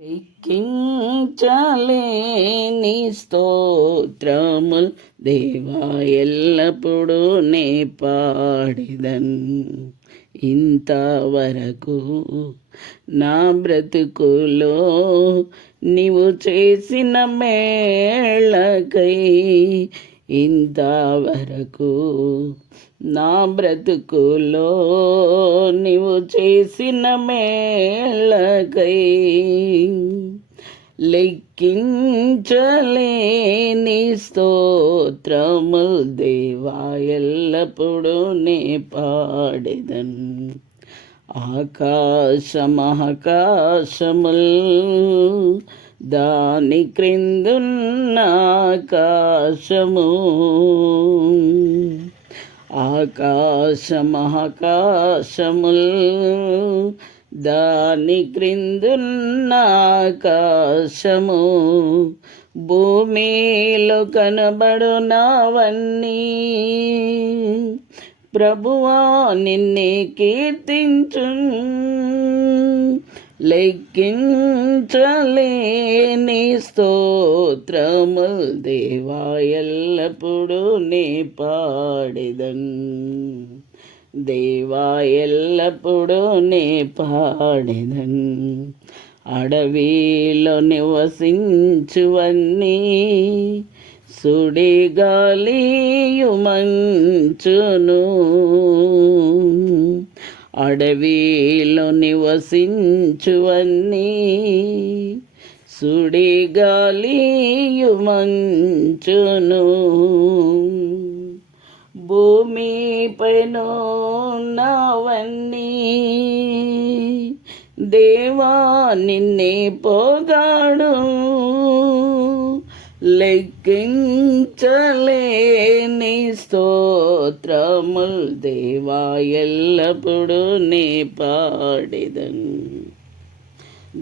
ఎక్కించలేని స్తోత్రముల్ దేవా ఎల్లప్పుడూ నే పాడిదన్. ఇంతవరకు నా బ్రతుకులో నీవు చేసిన మేళకై ఇంతవరకు నా బ్రతుకులో నీవు చేసిన మేళకై లెక్కించలేని స్తోత్రము దేవా ఎల్లప్పుడూ నే పాడెదన్. ఆకాశమహాకాశముల్ దాని క్రిందున్న ఆకాశము. ఆకాశమహాకాశముల్ దాని క్రిందున్న ఆకాశము. భూమిలో కనబడునవన్నీ. ప్రభువా నిన్నే కీర్తించు. లెక్కించలేని స్తోత్రముల్ దేవా ఎల్లప్పుడూ నీ పాడెదన్ దేవా ఎల్లప్పుడూ నీ పాడెదన్ అడవిలో నివసించువన్నీ సుడిగాలియు మంచును. అడవిలో నివసించువన్నీ. సుడిగాలియు మంచును. భూమిపైన ఉన్నవన్నీ దేవా నిన్నే పోగాడు లెక్కించలేని స్తోత్రముల్ దేవా ఎల్లప్పుడూ నీ పాడెదన్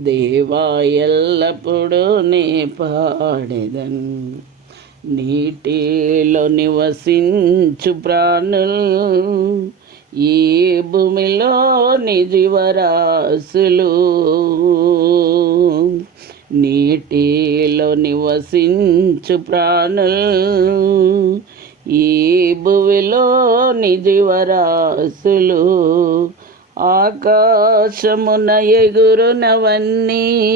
దేవా ఎల్లప్పుడూ నీ పాడిదన్ నీటిలో నివసించు ప్రాణులు ఈ భూమిలోని జీవరాశులు. నీటిలో నివసించు ప్రాణులు. ఈ భువిలో జీవరాశులు ఆకాశమున ఎగురునవన్నీ.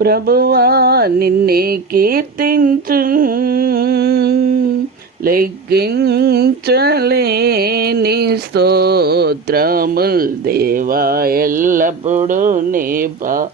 ప్రభువా నిన్నే కీర్తించు. లెక్కించలేని స్తోత్రముల్. దేవా ఎల్లప్పుడూ నీ పా